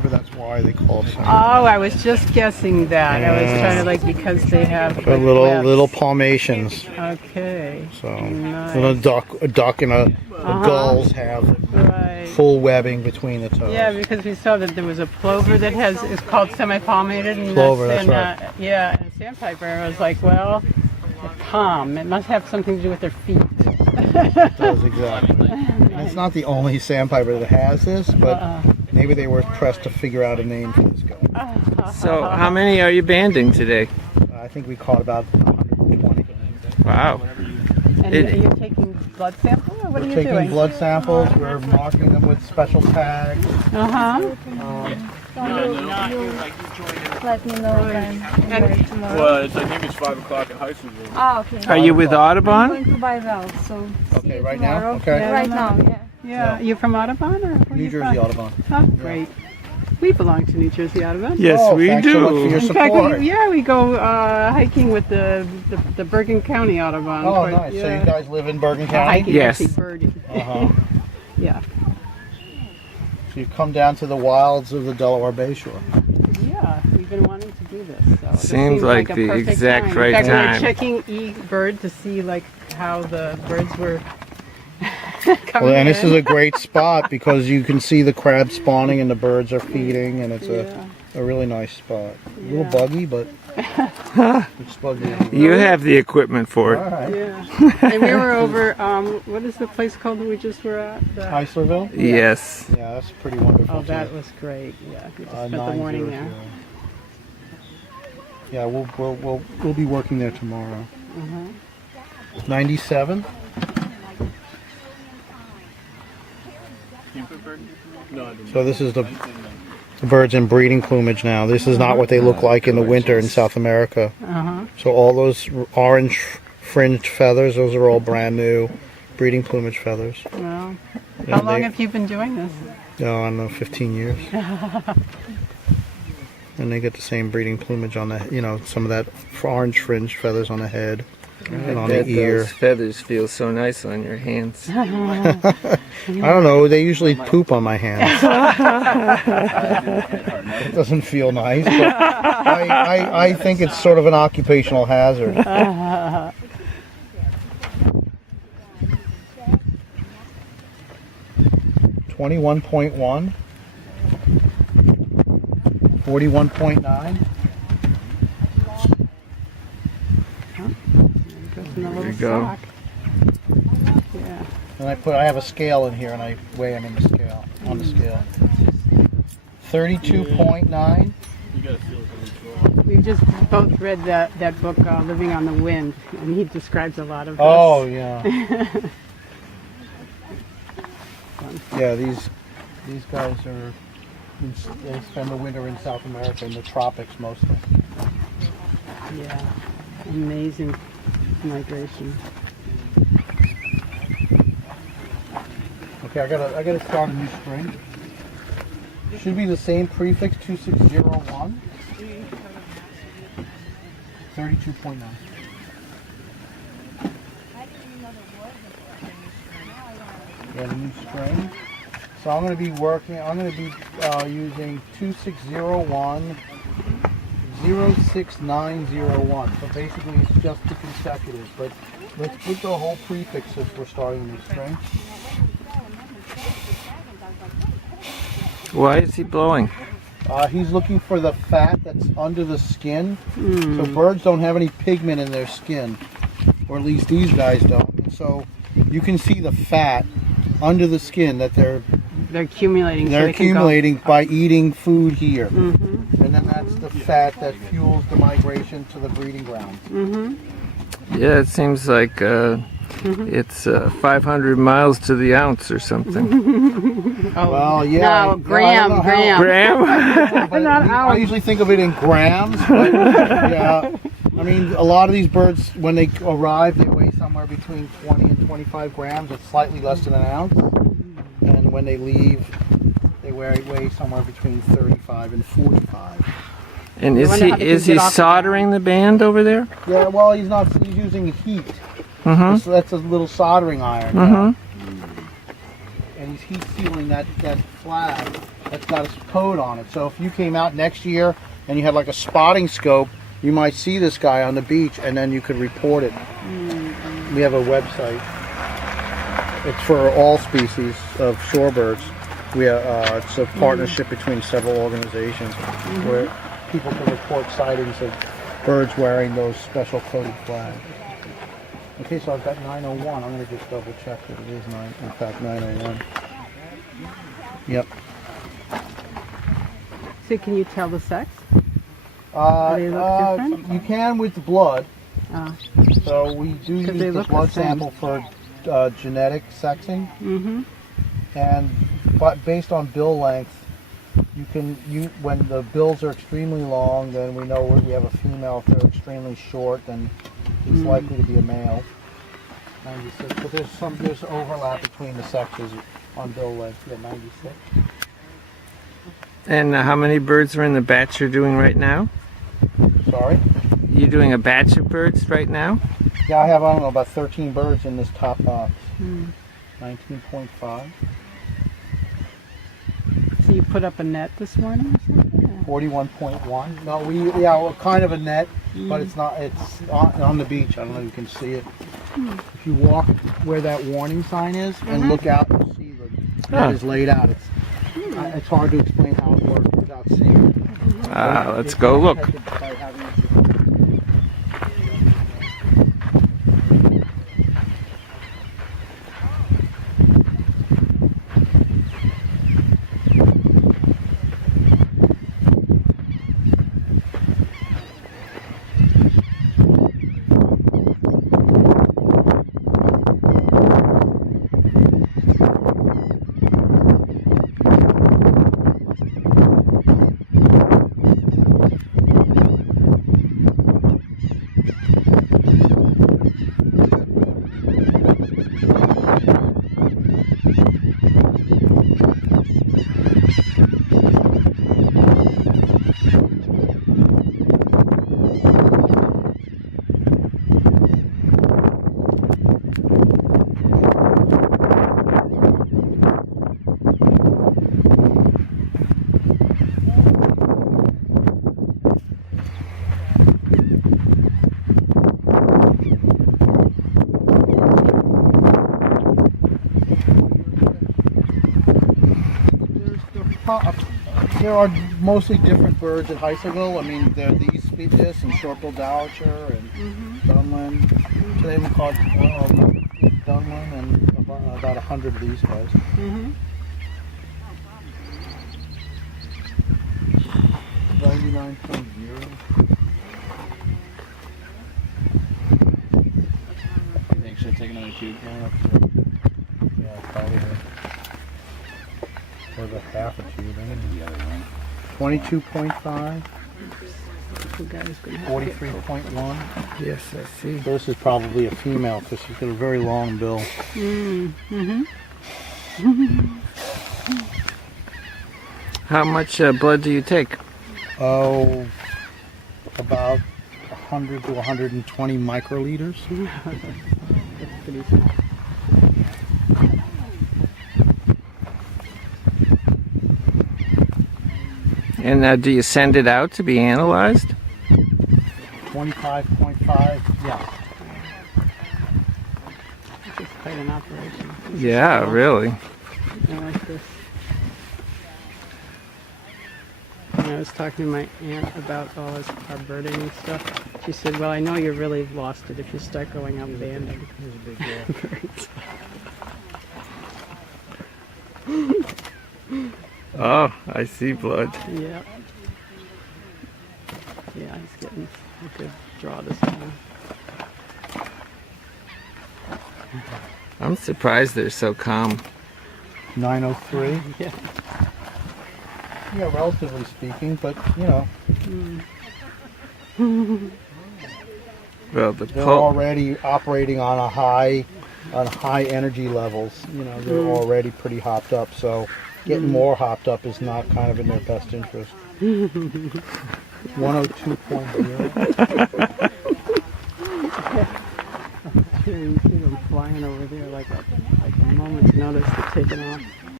sandpiper. That's why they call it sandpiper. Oh, I was just guessing that. I was trying to like because they have They're like, little webs. palmations. Okay. So Nice. a duck and a gulls have Right. full webbing between the toes. Yeah, because we saw that there was a plover that is called semi-palmated. And Plover, and, that's right. yeah, and sandpiper. I was like, well, a palm. It must have something to do with their feet. It does exactly. And it's not the only sandpiper that has this, but maybe they were pressed to figure out a name for this guy. So, how many are you banding today? I think we caught about 120. Wow. And you're taking blood samples, or what are you We're doing? taking blood samples. We're marking them with special tags. Let me know when tomorrow. Well, I think it's 5 o'clock at high school. Oh, okay. Are you with I'm Audubon? going to buy well, so see Okay, you right now? tomorrow. Okay. Right now, yeah. Yeah. You from Audubon or where New you Jersey from? Audubon. Oh, great. We belong to New Jersey Audubon. Yes, Oh, we thanks so much for do. your In fact, support. we go hiking with the Bergen County Audubon. Oh, Quite- nice. So yeah. you guys live in Bergen County? Hiking, Yes. actually, birding. Uh-huh. Yeah. So you've come down to the wilds of the Delaware Bay Shore. Yeah, we've been wanting to do this. So this Seems like a the perfect exact time. right In fact, we time. were checking eBird to see like how the birds were coming Well, and this in. is a great spot because you can see the crabs spawning and the birds are feeding, and it's a really nice spot. A little buggy, but it's buggy. You have the equipment for All it. right. Yeah. And we were over, what is the place called that we just were at? Heislerville? Yes. Yeah, that's pretty wonderful. Oh, that too. was great. Yeah, we just spent the 900. morning there. Yeah, we'll be working there tomorrow. 97. So this is the birds in breeding plumage now. This is not what they look like in the winter in South America. So all those orange fringed feathers, those are all brand new breeding plumage feathers. Well, how long have you been doing this? No, I don't know, 15 years. And they get the same breeding plumage on the, some of that orange fringed feathers on the head and on the ear. Those feathers feel so nice on your hands. I don't know, they usually poop on my hands. It doesn't feel nice, but I think it's sort of an occupational hazard. $21.1, 41.9. There you go. Yeah. And I have a scale in here, and I weigh them in the scale on the scale. 32.9. We've just both read that book, Living on the Wind, and he describes a lot of this. Oh yeah. Yeah, these guys are. They spend the winter in South America in the tropics mostly. Yeah, amazing migration. Okay, I gotta start a new string. Should be the same prefix 2601. 32.9. Got a new string. So I'm going to be using 2601 06901. So basically it's just the consecutive, but let's put the whole prefix if we're starting a new string. Why is he blowing? He's looking for the fat that's under the skin. So birds don't have any pigment in their skin, or at least these guys don't. And so you can see the fat under the skin that they're accumulating. They're accumulating by eating food here, and then that's the fat that fuels the migration to the breeding ground. Yeah, it seems like it's 500 miles to the ounce or something. Oh, well, yeah. No, gram. Gram? I usually think of it in grams, but yeah. I mean, a lot of these birds, when they arrive, they weigh somewhere between 20 and 25 grams. It's slightly less than an ounce. And when they leave, they weigh somewhere between 35 and 45. And is he soldering the band over there? Yeah, well, he's using heat. So that's a little soldering iron. And he's heat sealing that flag that's got a code on it. So if you came out next year and you had like a spotting scope, you might see this guy on the beach, and then you could report it. We have a website. It's for all species of shorebirds. It's a partnership between several organizations where people can report sightings of birds wearing those special coded flags. Okay, so I've got 901. I'm going to just double check that it is in fact 901. Yep. So can you tell the sex? They look different? You can with the blood. Oh. So we do use they the look blood the same. sample for genetic sexing, Mm-hmm. but based on bill length, when the bills are extremely long, then we know we have a female. If they're extremely short, then it's likely to be a male. 96. But there's overlap between the sexes on bill length. Yeah, 96. And how many birds are in the batch you're doing right now? Sorry. You doing a batch of birds right now? Yeah, I have, I don't know, about 13 birds in this top box. 19.5. So you put up a net this morning or something? 41.1. No, kind of a net, but it's not. It's on the beach. I don't know if you can see it. If you walk where that warning sign is and look out, you'll see the net is laid out. It's hard to explain how it works without seeing it. Let's go look. There are mostly different birds at Heiselville. I mean, there are these this and short-billed dowitcher and dunlin. Today we caught dunlin and about 100 of these guys. 99.0. You think should I take another tube? Yeah, probably. Or the half a tube. 22.5. 43.1. Yes, I see. So this is probably a female because she's got a very long bill. How much blood do you take? Oh, about 100 to 120 microliters. That's pretty small. And do you send it out to be analyzed? 25.5, yeah. It's quite an operation. Yeah, really. I like this. When I was talking to my aunt about all our birding and stuff, she said, well, I know you really lost it if you start going out banding birds. Oh, I see blood. Yeah. Yeah, he's getting a good draw this time. I'm surprised they're so calm. 903. Yeah. Yeah, relatively speaking, but you know, Well, the they're pulp. already operating on high energy levels. You know, they're already pretty hopped up, so getting more hopped up is not kind of in their best interest. 102.0. Here you see them flying over there like a moment's notice to take it off.